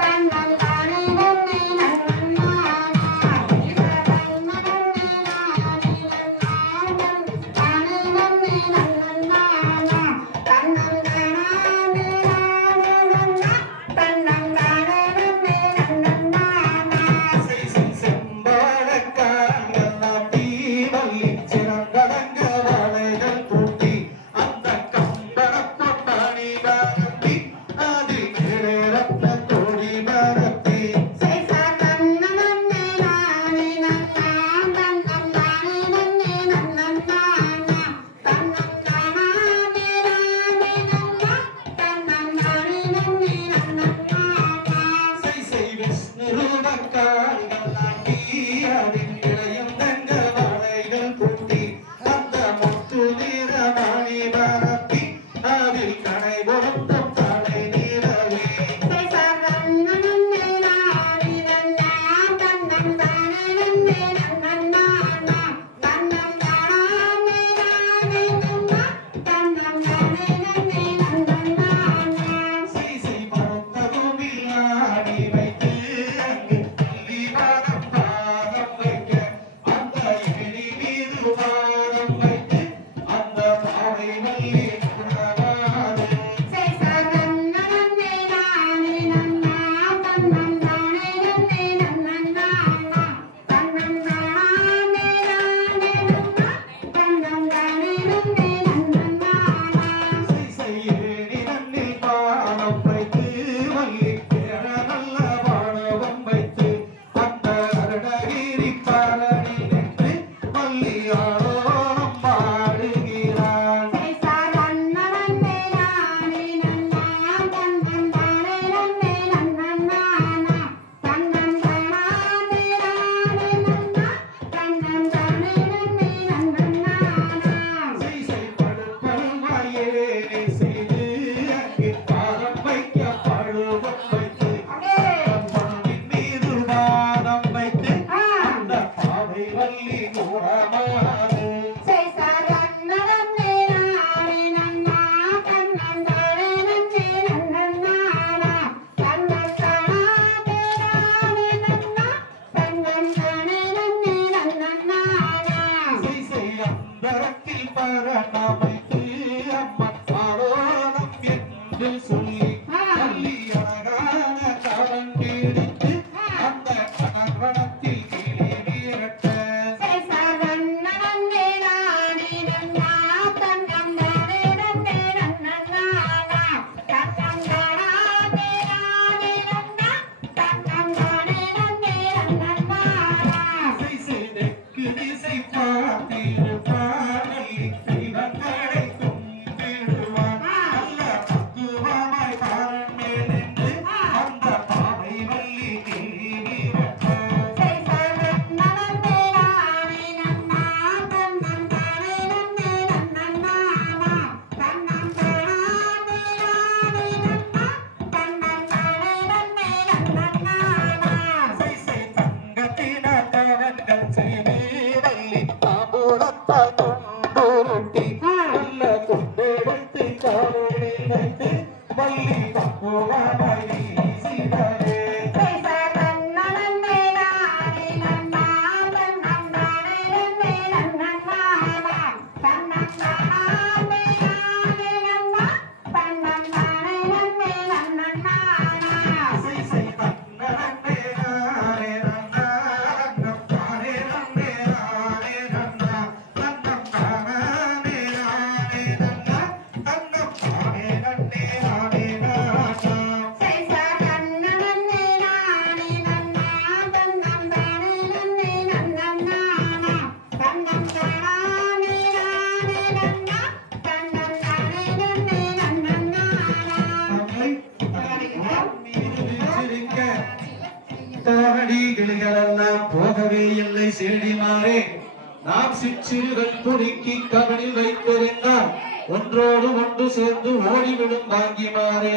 Tangan போகவே இல்லை செடிமாறே நாம் சிற்றில்கள் பொறுக்கி கவனில் வைத்திருந்தால் ஒன்றோடு ஒன்று சேர்ந்து ஓடிவிடும் வாங்கிமாறே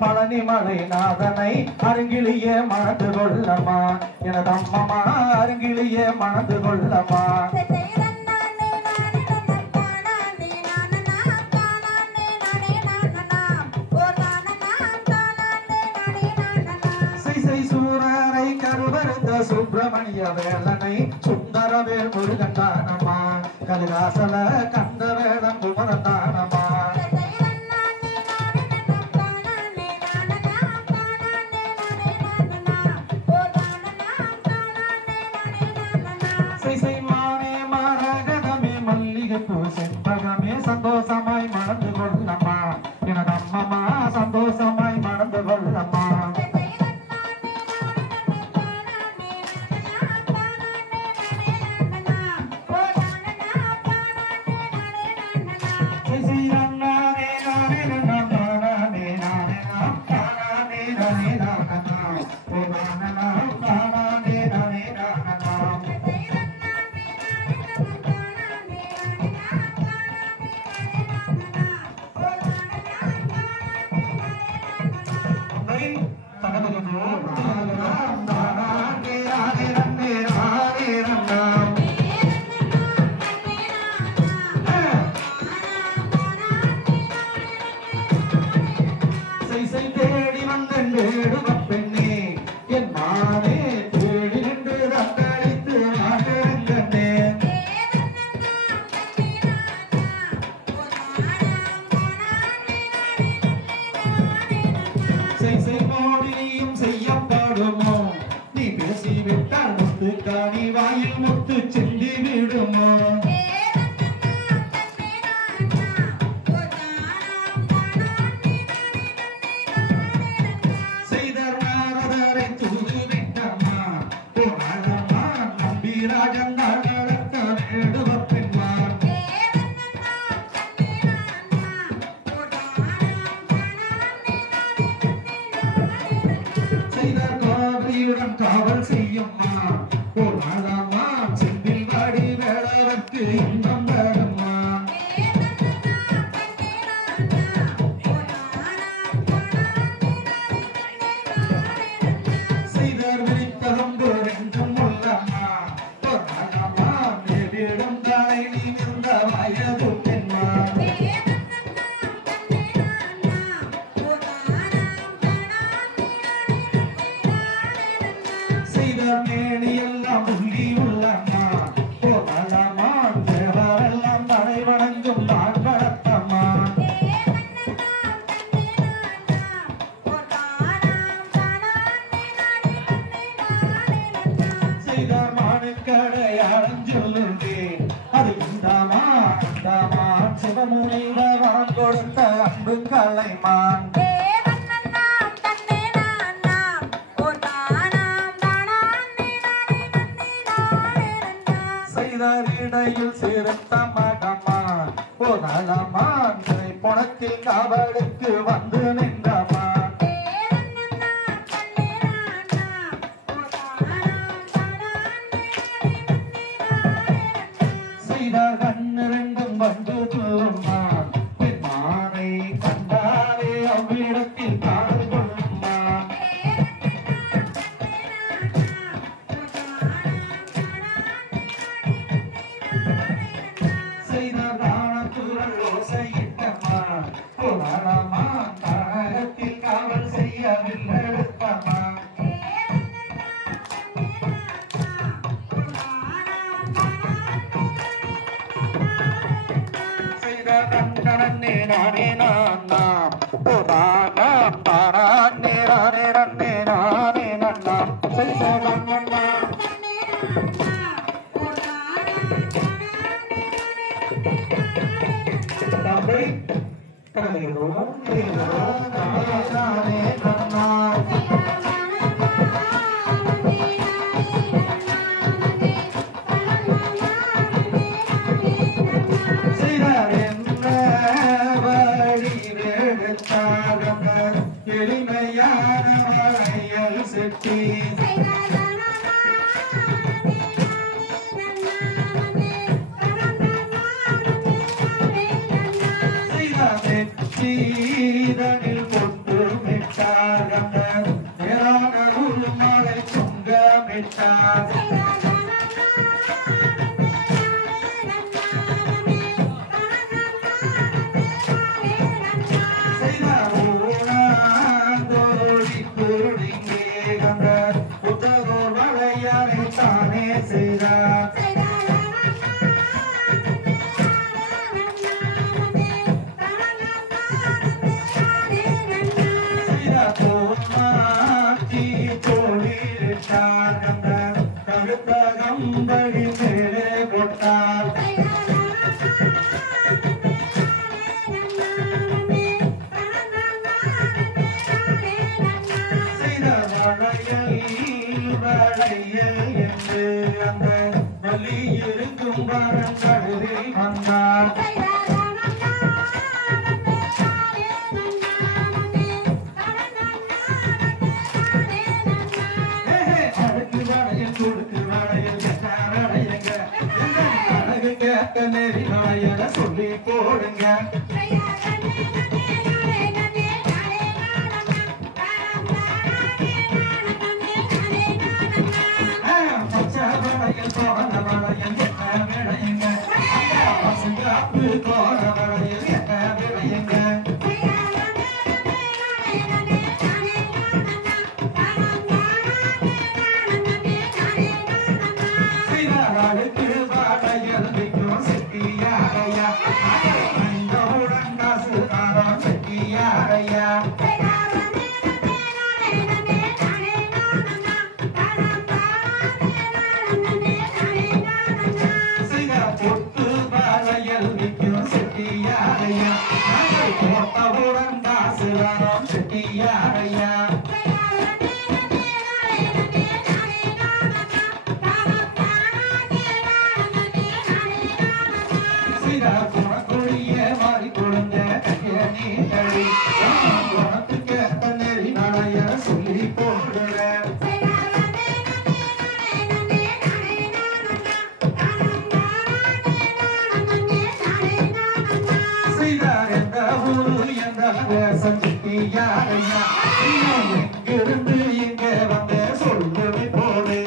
பழனிமலை நாதனை அருங்கிலேயே மணந்து கொள்ளமா எனதம்மமா அருங்கிலேயே மணந்து கொள்ளமா சூரரை கருவருந்த சுப்பிரமணிய வேலனை சுந்தரவேல் முருகன் தானமா கலிதாசல கந்த வேடன் குமரன் தானமா சந்தோஷமாய் மணந்து கொள்ளம்மா எனதம்மம்மா சந்தோஷமாய் மணந்து கொள்ளம்மா எனக்கு இன்பம் தரம்மா செய்தார் விரித்ததொன்று ரெண்டும் உள்ளம்மா பொன்னானம்மா மேவிடும் தாய் நீ இருந்த வயது பெண்மா செய்தார் மேனி எல்லாம் உள்ளி உள்ளம்மா பொன்னானம்மா தேவரெல்லாம் தலை வணங்கும் நான் வளர்த்தம்மா செய்தார் மானுக்கடையாளம் சொல்லுங்கே அது இந்தாமான் சிவமுனிவன் கொடுத்த அன்பு கலைமான் செய்தார் இடையில் சேர்த்த மகமா போதாலமான் பொணத்தில் காவலுக்கு வந்து நின்றமா செய்தார் கண்ணிரண்டும் வந்து தூருமான் பெண்மானை கண்டாலே அவ்விடத்தில் காதல் கொள்ளுமான் செய்தார் தானத்துறல் ஓசையிட்டம்மா போதாலமா தானகத்தில் காவல் செய்யவில்லை எடுத்தம்மா நன்னே நானே நானாம் போதானாம் தானே நானே நன்னே நானே நன்னாம் செய்தாம் நன்னாம் தம்பி கலைகிறோம் நானே நன்னாம் எளிமையான வளையல் செட்டி சீதனில் கொண்டு மிட்டார் நேரான மலை தொங்க மிட்டார் தானே செய்தார் கழுத்த கம்படி மேலே போட்டார் வளையல் என்று அந்த வலி இருக்கும் வரங்களில் வந்தார் அழகு வளையல் கொடுக்கு வளையல் வளையங்க அழகு கேட்ட நெறி வளையல சொல்லி போடுங்க வளையல் போன வளையல் என்ன விளையுங்க பசுங்காப்பு போன வளையல் என்ன விளையுங்க செய்தாளுக்கு வளையல் விற்கும் செட்டியாரையா அந்தவுடன் காசு தாரம் செட்டியாரையா போட்டவுடன் காசு வரும் செட்டியாரையா செய்தா குணக்குழிய மாறி கொடுங்க கைய நீட்டடி உனக்கு கேட்ட நெறி நாளைய சொல்லி போடுறேன் யாரையா எங்கிருந்து இங்க வந்த சொல்லுவை போலே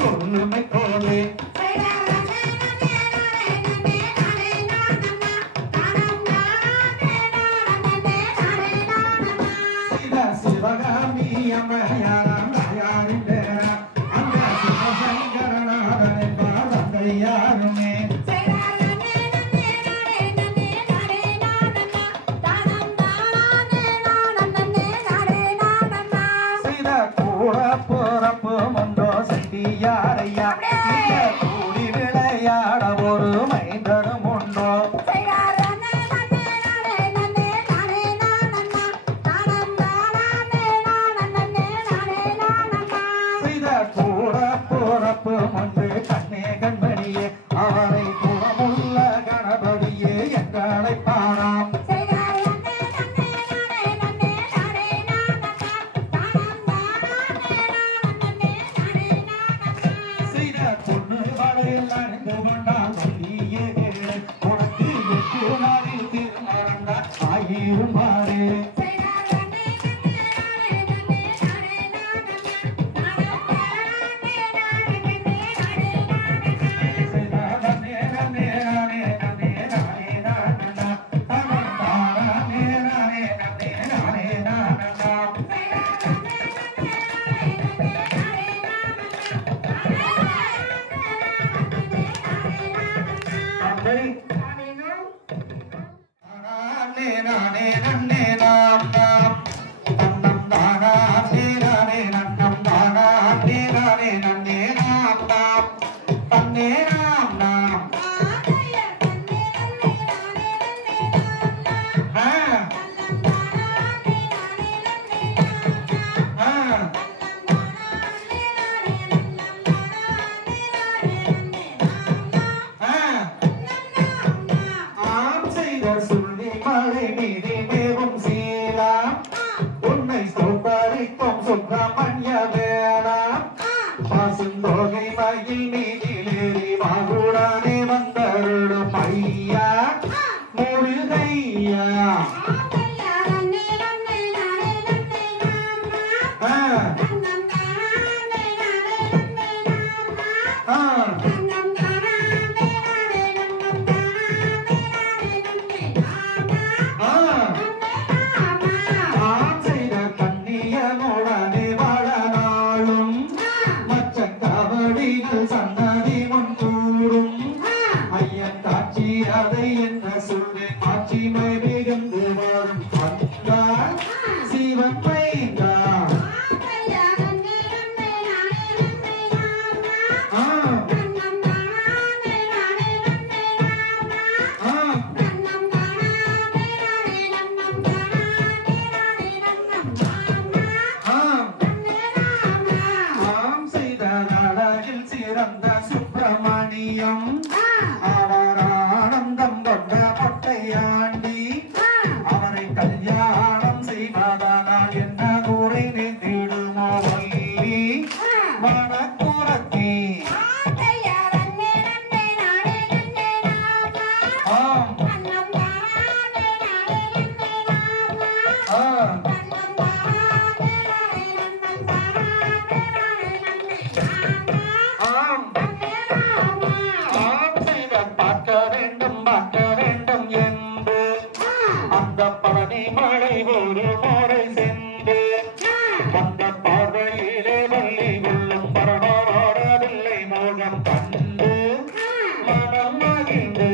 சொல்லுமை போலே சிவகாமி அம்மையாராம் தாயாரின் பேரா அந்த சிவசங்கரநாதன் என்பார் தந்தை யாருமே போறப்பு மந்தோ சக்தி யாரையா கூடி விளையாட ஒரு மைந்தனும் உண்டோ கூட போறப்பு மந்து கண்ணே கண்மணியே அவரை புறமுள்ள கணபதியே எங்களை பாராம் சுப்பிரமணிய வேளா பசுந்தோகை மயில் மீதிலேறி மகுடனே வந்தருடும் ஐயா முருகையா சன்னதி முன் கூடும் ஐயன் காட்சி அதை என்ன சொல்வேன் மாட்சிமை மிகுந்து வரும் அந்தா சிவன் மைந்தா சுப்பிரமணியம் அவர் ஆனந்தம் கொண்ட பொட்டையாண்டி அவரை கல்யாணம் செய்வதனால் என்ன கூரை நின்றிடுமோ வள்ளி மனக்குரத்தி மழை ஒரு முறை சென்று வந்த பார்வையிலே வள்ளி கொள்ளும் பரவாடவில்லை மோகம் கண்டு மனம் மகிழ்ந்து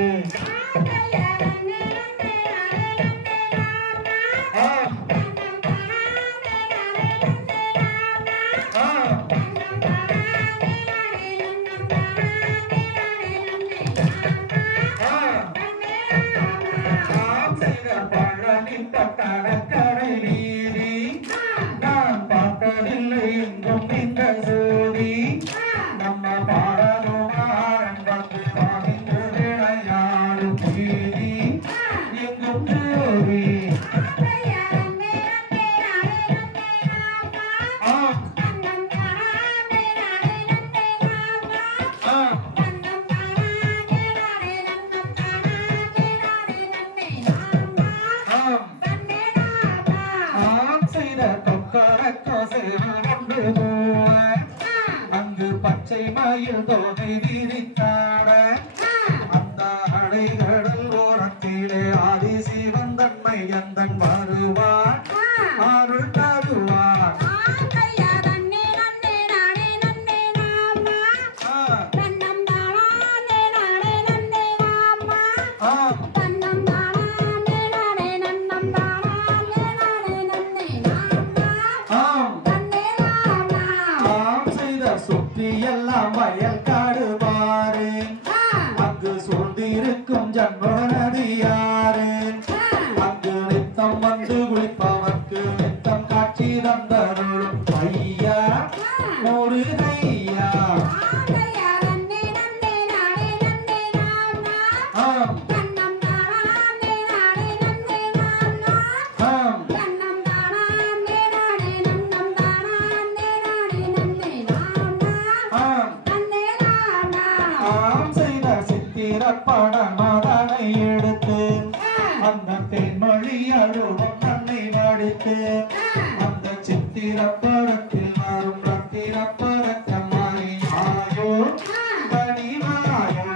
பழனி அணை விரித்தாட அந்த அணைகடல் ஓரத்திலே ஆதிசிவன் தன்மை எந்தன் வருவான் அருள் தருவான் எல்லாம் வயல் காடு பாரு அங்கு சூழ்ந்திருக்கும் ஜன்ம நதியாறு அங்கு நித்தம் வந்து குளிப்பவர்க்கு நித்தம் காட்சி தந்தருளும் ஐயா முருகையா படமதனை எடுத்து அந்த தென்மொழி அழுவம் தன்னை வடித்து அந்த சித்திரப்படத்தில் வரும் ரத்திரப்படக்கம் மாறியாயோ கனிவாயோ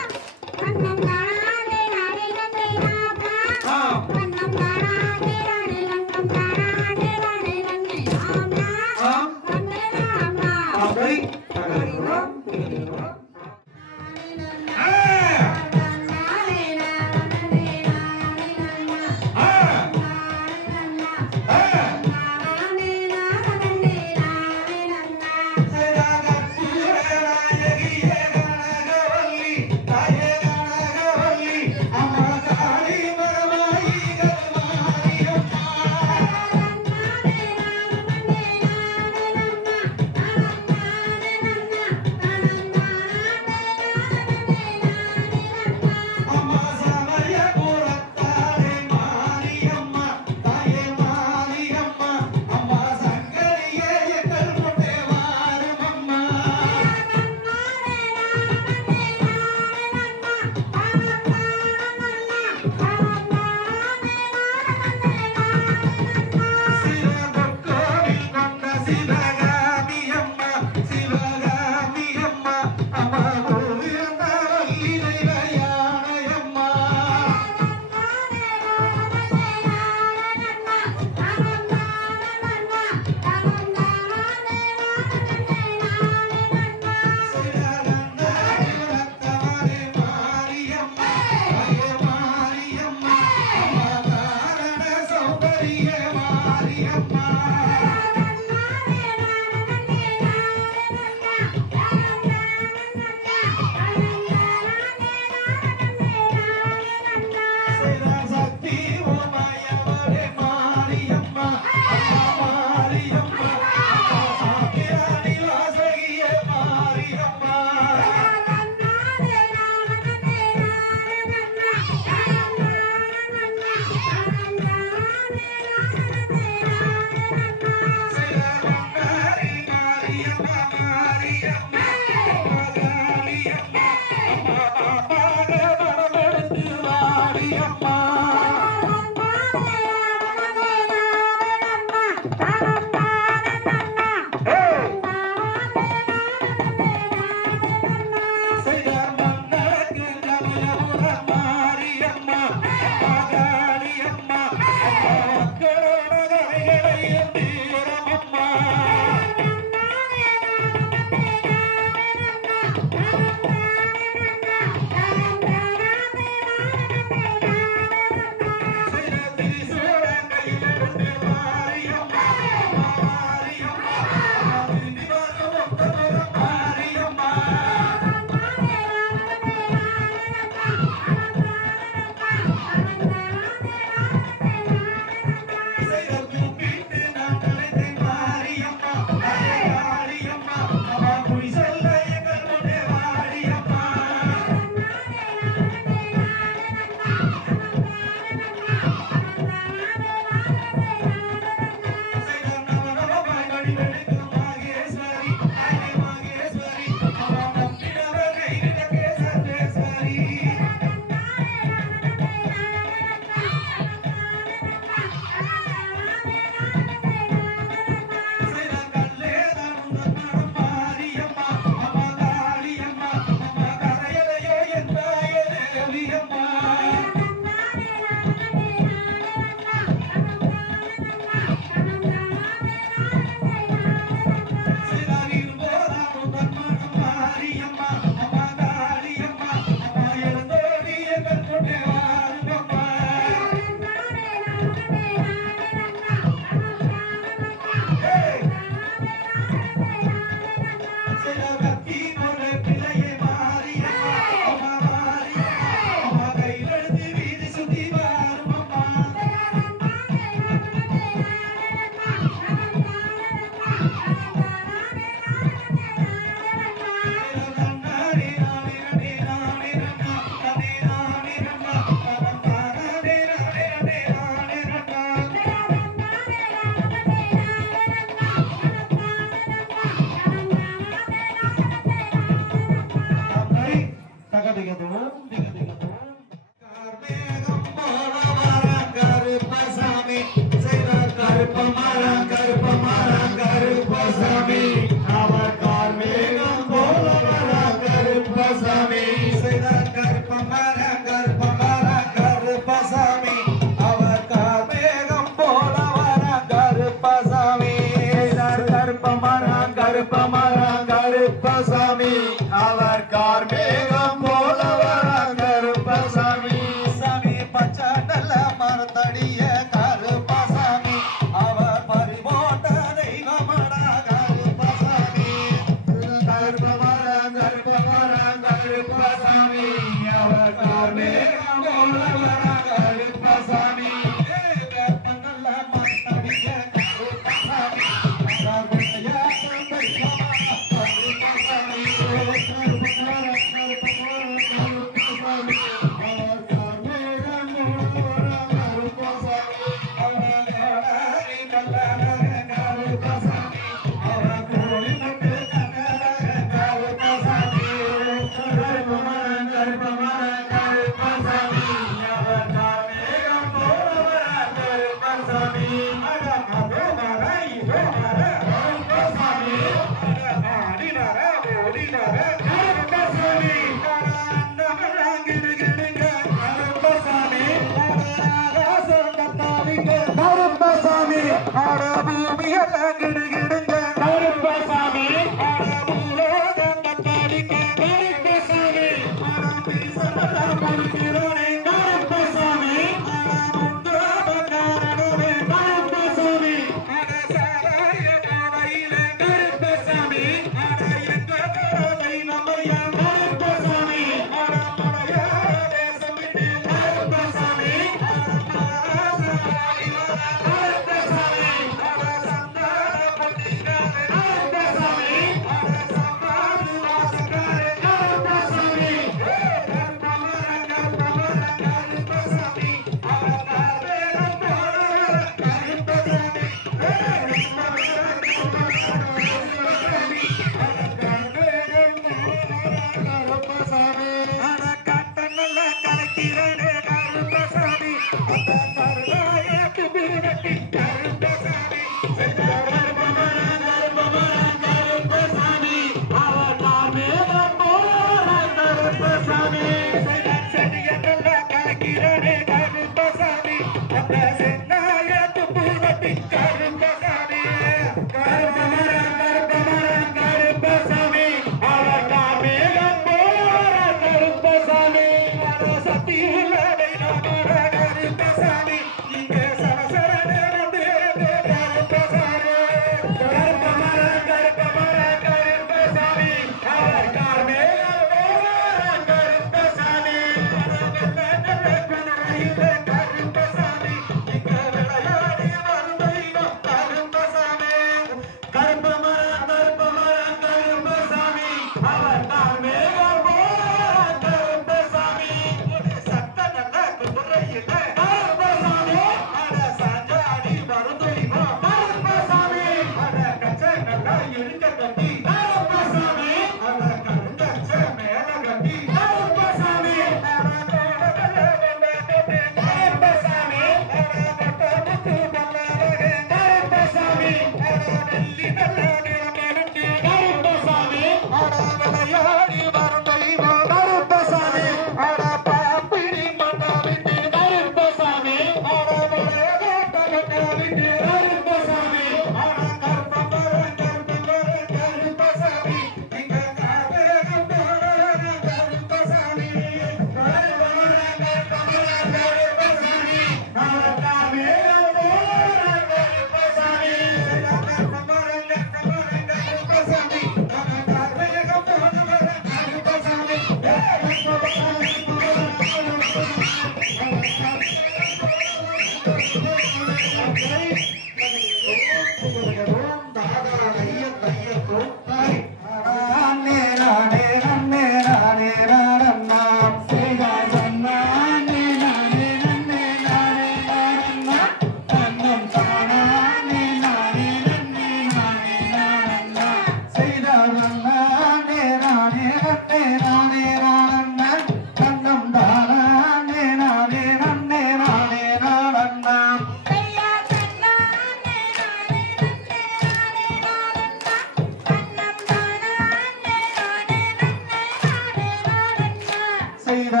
Say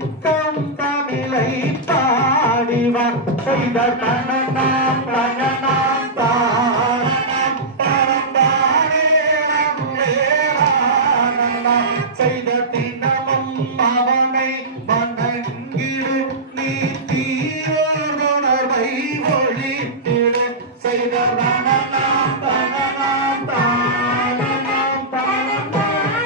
நித்தம் தமிழை பாடிவா செய்த தனநாம் தனநாம் தாரணம் தரந்தானே நம்மேரானந்தம் செய்த தினமும் அவனை வணங்கிடு நீ தீயோருணர்வை ஒழித்திடு செய்த தனநாம் தனநாம் தாரணம் தரந்தானே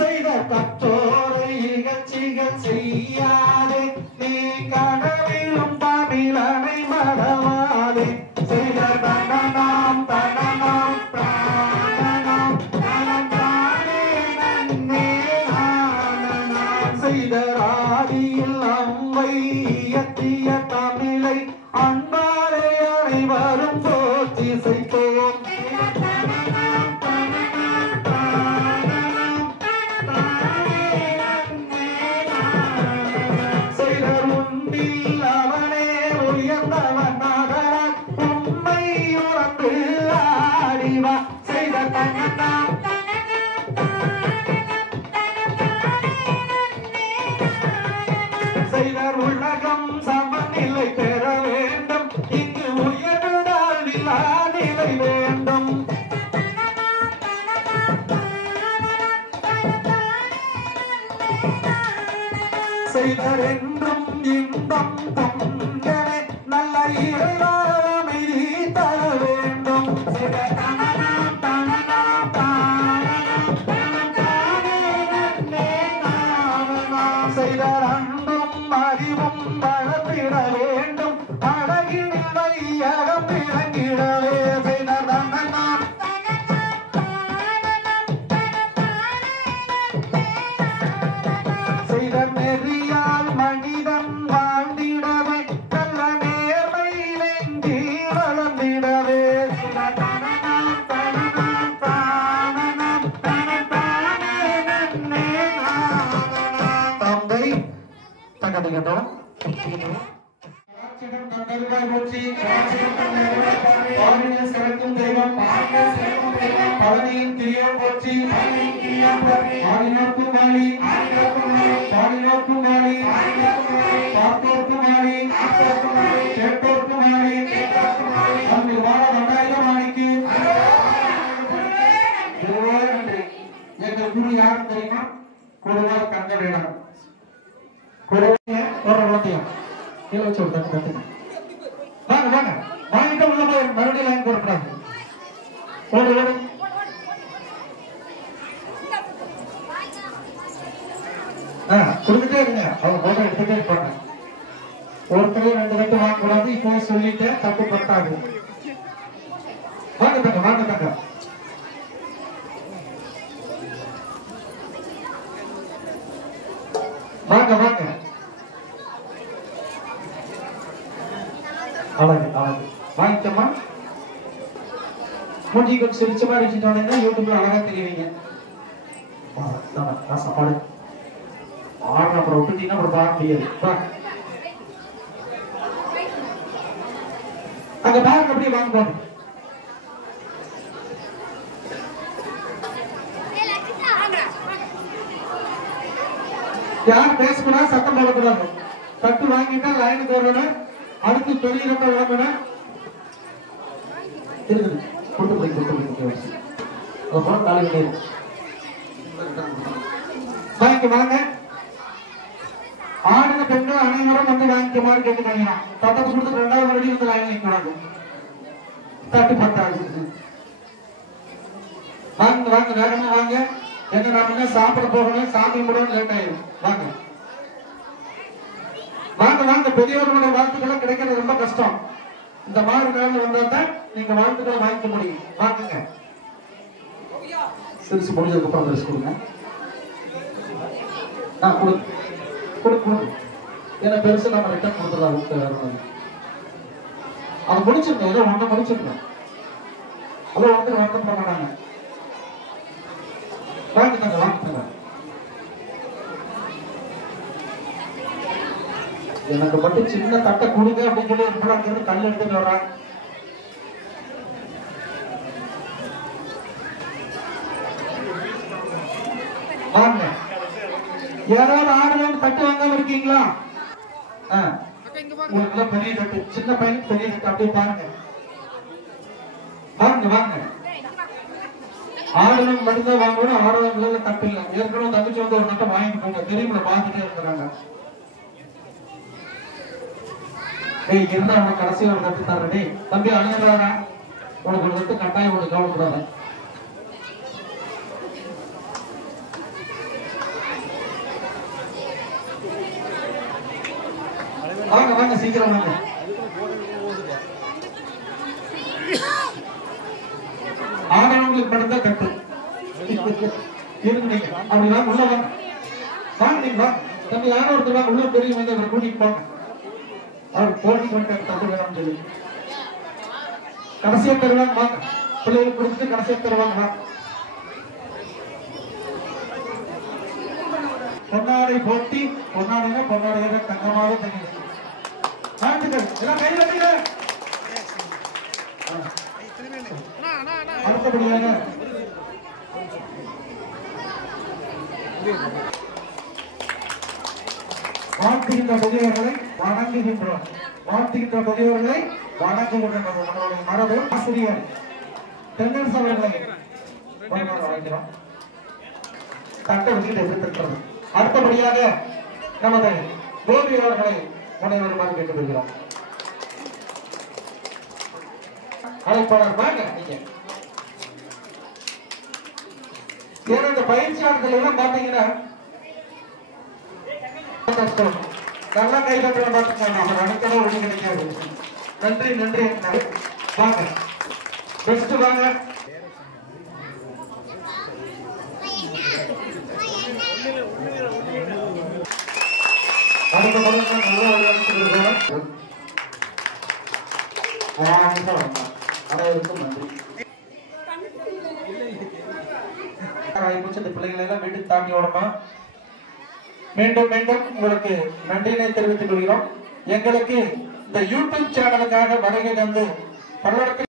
செய்த கற்றோரை இகழ்ச்சிகள் செய்யாதே நீ கனவிலும் தமிழனை மறவாதே செய்த தனநாம் தனநாம் பிராணனாம் தனந்தானே நன்னே நானனாம் செய்த ராதியில் அம்மை இயற்றிய தமிழை அன்பாலே அனைவரும் போற்றி செய்தோம் செய்தர் உண்டில் அவனே உயர்ந்தவன் ஆதலால் உண்மை உணர்ந்து ஆடிவா செய்த தன்னதாம் செய்தர் உலகம் சமநிலை பெற வேண்டும் இங்கு உயர்ந்தால் நிலா நிலை வேண்டும் செய்தர் என்றும் இன்பம் பொங்கவே நல்ல இறைவாமைதி தர வேண்டும் செய்தர் தனநாம் தனநாம் தாரணம் தனந்தானே நன்னே நானனாம் செய்தர் அன்பும் அறிவும் வளர்த்திட வேண்டும் அழகினில் வையகம் விளங்கிடவே செய்தர் தனநாம் செய்தர் நெறியால் மனிதன் வாழ்ந்திடவே நல்ல நேர்மை நெஞ்சி வளர்ந்திடவே செய்தர் தனநாம் தனநாம் தாரணம் தனந்தானே நன்னே நானனாம் தந்தை தகதிகட்டும் காட்சிடம் தந்தருவாய் போற்றி காட்சிடம் தந்தருவாய் பாவினில் சிறக்கும் தெய்வம் பழனியின் கிரியம் போற்றி ஆடினோர்க்கும் மாளி பாடினோர்க்கும் மாளி பார்த்தோர்க்கும் மாளி கேட்டோர்க்கும் மாளி அங்கு வாழ வண்டாயிரம் மாணிக்கு நன்றி. எங்கள் குரு யாரும் தெரியுமா? குருவால் கண்டறியலாம் குருவிய ஒரு குழந்தையும் கீழே வச்சு ஒரு தட்டு தட்டுங்க. வாங்க வாங்க வாங்கிட்டு உள்ள போய் மறுபடியும் லைன் போடக்கூடாது. ஓடு ஓடு. கொடுத்துட்டே இருங்க. அவங்க போட்டோ எடுத்துட்டே இருப்பாங்க. ஒருத்தரே 2 தட்டு வாங்கக்கூடாது. இப்போ சொல்லிட்டு தப்பு பத்தாது. வாங்க தங்க வாங்க தங்க. வாங்க வாங்க. அழகு அழகு வாங்கிக்கம்மா. மூஞ்சி கொஞ்சம் சிரிச்ச மாதிரி வச்சுட்டோன்னா யூடியூப்ல அழகா தெரியுவீங்க. சாப்பாடு ஆர்டர் அப்புறம் விட்டுட்டீங்கன்னா அப்புறம் பார்க்க முடியாது. அங்க பேக் அப்படியே வாங்க போங்க. யார் பேசக்கூடாது, சத்தம் போடக்கூடாது. தட்டு வாங்கிட்டா லைனுக்கு வரணும். அடுத்து தொழிலக்க விளம்பரம் இருக்குது. வாங்கிக்க வாங்க. ஆடுன பெண்கள் அனைவரும் வந்து வாங்கிக்குமாறு கேட்டுக்காங்க. தட்டத்தை கொடுத்து 2வது மறுபடியும் வந்து லைன் நிற்கிறாங்க. தட்டு பத்தாது. வாங்க வாங்க வேகமா வாங்க. என்ன நாம சாப்பிட போகணும், சாமி முடியும், லேட் ஆயிடும். வாங்க வாங்க வாங்க. பெரியவர்களுடைய வாழ்த்துக்களை கிடைக்கிறது ரொம்ப கஷ்டம். இந்த மாதிரி நேரம் வந்தா தான் நீங்க வாழ்த்துக்களை வாங்கிக்க முடியும். வாங்குங்க. சிரிச்சு முடிஞ்சதுக்கு அப்புறம் பரிசு கொடுங்க. கொடுங்க. ஏன்னா பெருசு நம்ம ரிட்டர்ன் கொடுத்துடலாம். அதை முடிச்சிருக்கோம். ஏதோ ஒன்றை முடிச்சிருக்கோம். அதோ வந்து வாங்க போட மாட்டாங்க. வாங்கிட்டாங்க வாங்கிட்டாங்க. எனக்கு மட்டும் சின்ன தட்டை கொடுங்க அப்படின்னு சொல்லி அங்கிருந்து கல் எடுத்துட்டு வர்றாங்க. வாங்க யாராவது ஆடுறவங்க தட்டு வாங்காம இருக்கீங்களா? உங்களுக்கு பெரிய தட்டு, சின்ன பையனுக்கு பெரிய தட்டு, அப்படியே பாருங்க. வாங்க வாங்க, ஆடுறவங்க மட்டும்தான் வாங்கணும், ஆடுறவங்க தட்டு இல்லை. ஏற்கனவே தங்கச்சி வந்து ஒரு தட்டை வாங்கிட்டு போங்க, தெரியுமா பார்த்துட்டே இருக்கிறாங்க. ஏய் இருந்தா அவனுக்கு கடைசி ஒரு தட்டு தரடி தம்பி, அழுகிறாரா? உனக்கு ஒரு தட்டு கட்டாயம் உனக்கு கவலைப்படாத. வாங்க வாங்க சீக்கிரம் வாங்க. ஆடவங்களுக்கு மட்டும்தான் தட்டு இருக்கு. அப்படி வாங்க, உள்ள வாங்க வாங்க, நீங்க வாங்க தம்பி. யாரோ ஒருத்தர் வாங்க, உள்ள பெரிய வந்து அவரை கூட்டிட்டு போங்க. அவர் போட்டி கொண்டு தட்டு வேணும்னு சொல்லி கடைசியா தருவாங்க. வாங்க, பிள்ளைகளுக்கு கொடுத்துட்டு கடைசியா தருவாங்க. வாங்க. பொன்னாடை போட்டி, பொன்னாடைனா பொன்னாடையாக தங்கமாக தங்கி நாட்டுகள் எல்லாம் கை வைக்கிற. அடுத்தபடியாக வாழ்த்துகின்ற பெரியவர்களை வணங்குகின்றோம். வாழ்த்துகின்ற பெரியவர்களை வணங்குகின்ற நம்மளுடைய மரபு. ஆசிரியர் தென்னரசு அவர்களை வணங்குகிறோம். தட்டை வச்சுக்கிட்டு எதிர்த்து. அடுத்தபடியாக நமது கோபி அவர்களை முனைவருமாறு கேட்டுக்கொள்கிறோம். அழைப்பாளர் வாங்க. நீங்க ஏன்னா இந்த பயிற்சியாளர்கள் எல்லாம் பாத்தீங்கன்னா நல்லா கைப்பற்ற பார்த்துக்காங்க. அவர் அனுக்கணும் ஒண்ணு கிடைக்காது. நன்றி நன்றி. வாங்க பெஸ்ட் வாங்க. அடுத்த முதல்ல நல்ல அனைவருக்கும் நன்றி. பிள்ளைகளை எல்லாம் வீட்டுக்கு தாண்டி ஓடணும். மீண்டும் மீண்டும் உங்களுக்கு நன்றியினை தெரிவித்துக் கொள்கிறோம். எங்களுக்கு இந்த யூடியூப் சேனலுக்காக வருகை தந்து பல்லடத்தில்